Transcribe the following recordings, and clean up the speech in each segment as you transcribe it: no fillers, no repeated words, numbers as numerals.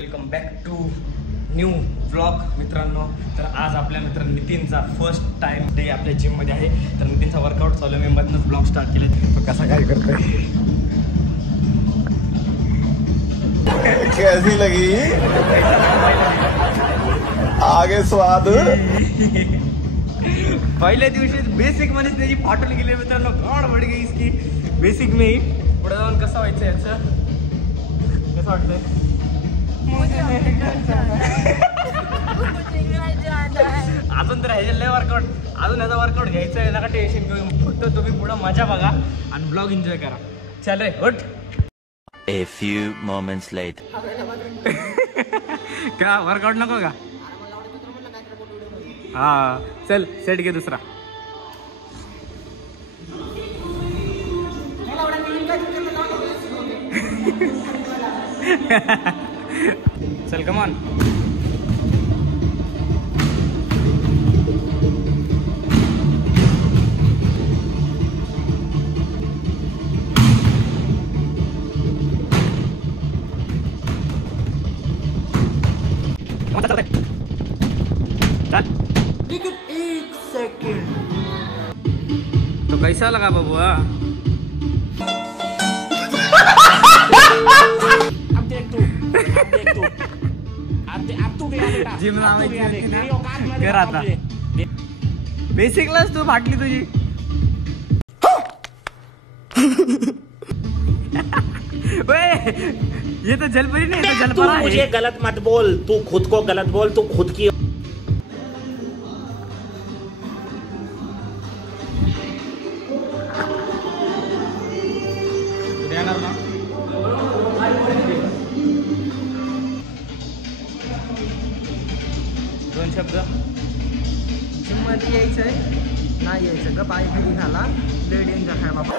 Welcome back to new vlog मित्रांनो. तर आज आपल्या मित्र नितीनचा फर्स्ट टाइम डे आपल्या जिममध्ये आहे. तर नितीनचा वर्कआउट चालू आहे. मी मधनंच ब्लॉग स्टार्ट केले. तो कसा काय करतोय, कैसी लगी आगे स्वाद. पहिल्या दिवशी बेसिक मध्ये त्याची फाटून गेली मित्रांनो. गाड बड गई इसकी बेसिक में ही. पुढे जाऊन कसं व्हायचं याचं, कसं वाटतंय? अजून तर ह्याच्या लय वर्कआउट, अजून याचा वर्कआउट घ्यायचं आहे. नका टेन्शन घेऊ, फक्त तुम्ही पुढे मजा बघा आणि ब्लॉग एन्जॉय करा. चल रे उठ. A few moments later. का वर्कआउट नको का? हा चल सेट घे दुसरा. चल कम ऑन. एक सेकंड. तो कैसा लगा बबुआ? जिम कर आता. बेसिक क्लास तू फाटली तुझी. ये तो जलपरी नहीं, तो जलपरा है. मुझे गलत मत बोल, तू खुद को गलत बोल, तू खुद की. दोन शब्द. जिममध्ये यायचंय नाही यायचं ग. बाय घरी घाला लेडींचा काय बाबा.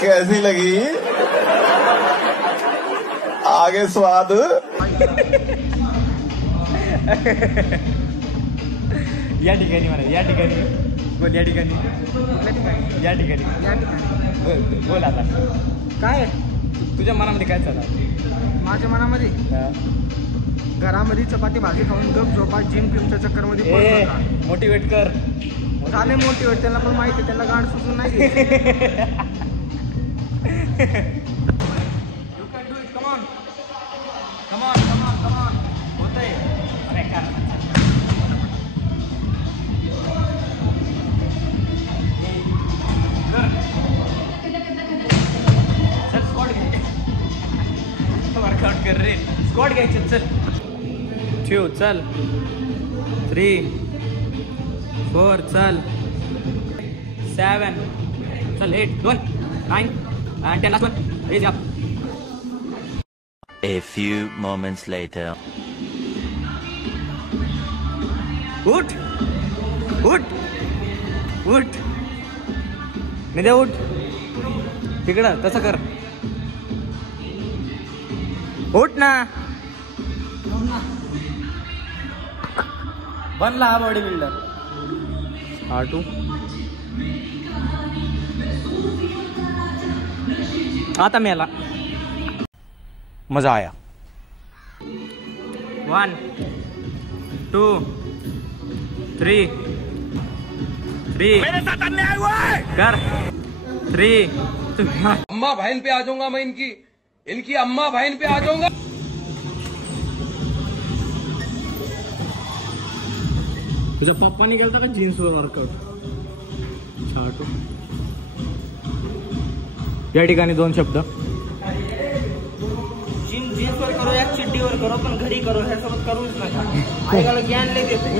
कैसी लगी आगे स्वाद. या ठिकाणी म्हणा, या ठिकाणी बोल. या ठिकाणी या ठिकाणी बोल. आता काय तुझ्या मनामध्ये काय चाललं? माझ्या मनामध्ये घरामध्ये चपाती भाजी खाऊन गप झोपा. जिम पिमच्या चक्कर मध्ये मोटिवेट कर. झाले मोटिवेट. त्यांना पण माहिती आहे, त्याला गाड सुचून नाही. You can do it. Come on come on come on come on. होतंय. अरे कर. चल स्क्वॉट घे. वर्कआउट कर रे. स्क्वॉट घ्यायचं. चल ठेव. चल 3 4 चल 7 चल 8 2 9 and 10 last one. Raise up. A few moments later. उठ उठ उठ. निद्या उठ. तिकडं तसं कर. उठ ना. बनला हा बॉडी बिल्डर. R2 आता मेला. मजा आया. 1 2 3 मेरे साथ अन्याय हुआ है. कर 3 अम्मा बहन पे आ जाऊंगा मैं. इनकी अम्मा बहन पे आ जाऊंगा. तुझा पप्पा निघालता का जीन्सवर वर्कआउट? छाटू. या ठिकाणी 2 शब्द. जीन्सवर करो या चिड्डीवर करो, पण घरी करो. ह्यासोबत करूच नका. ऐकायला ज्ञान लय देते.